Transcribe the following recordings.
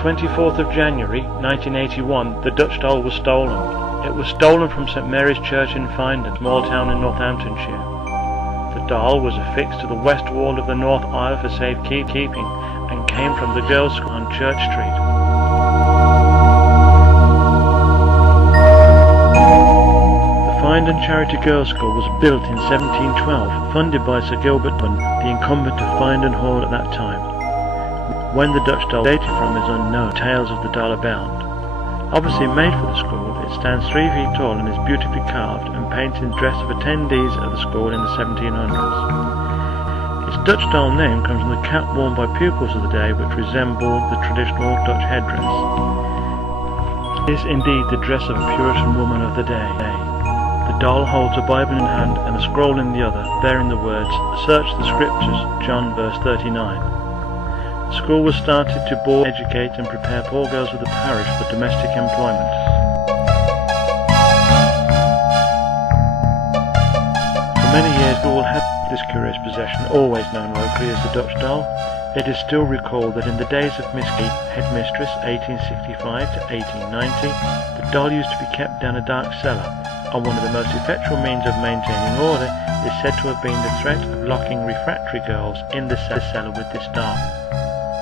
24th of January 1981, the Dutch doll was stolen. It was stolen from St Mary's Church in Finedon, a small town in Northamptonshire. The doll was affixed to the west wall of the north aisle for safekeeping and came from the girls' school on Church Street. The Finedon Charity Girls' School was built in 1712, funded by Sir Gilbert Bunn, the incumbent of Finedon Hall at that time. When the Dutch doll dated from is unknown. Tales of the doll abound. Obviously made for the school, it stands 3 feet tall and is beautifully carved and painted in the dress of attendees of the school in the 1700s. Its Dutch doll name comes from the cap worn by pupils of the day, which resembled the traditional Dutch headdress. It is indeed the dress of a Puritan woman of the day. The doll holds a Bible in hand and a scroll in the other, bearing the words, "Search the Scriptures," John verse 39. The school was started to board, educate and prepare poor girls of the parish for domestic employment. For many years the school had this curious possession, always known locally as the Dutch doll. It is still recalled that in the days of Miss Kate, headmistress 1865 to 1890, the doll used to be kept down a dark cellar, and one of the most effectual means of maintaining order is said to have been the threat of locking refractory girls in the cellar with this doll.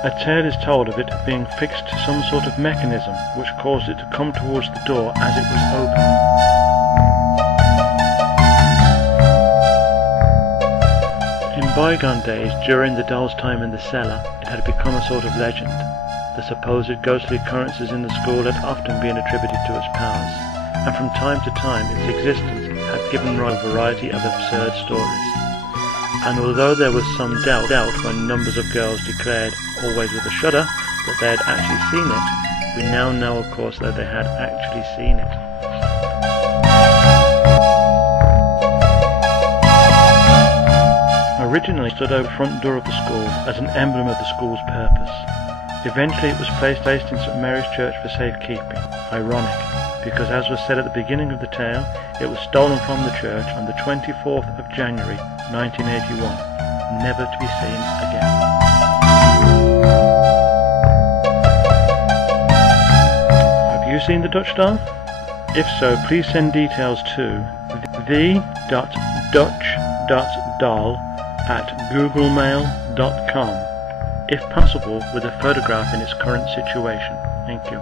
A tale is told of it being fixed to some sort of mechanism which caused it to come towards the door as it was open. In bygone days, during the doll's time in the cellar, it had become a sort of legend. The supposed ghostly occurrences in the school had often been attributed to its powers, and from time to time its existence had given rise to a variety of absurd stories. And although there was some doubt when numbers of girls declared, always with a shudder, that they had actually seen it, we now know of course that they had actually seen it. Originally stood over the front door of the school as an emblem of the school's purpose. Eventually it was placed in St Mary's Church for safekeeping. Ironic, because as was said at the beginning of the tale, it was stolen from the church on the 24th of January 1981, never to be seen again. Have you seen the Dutch doll? If so, please send details to the.dutch.doll@googlemail.com, if possible with a photograph in its current situation. Thank you.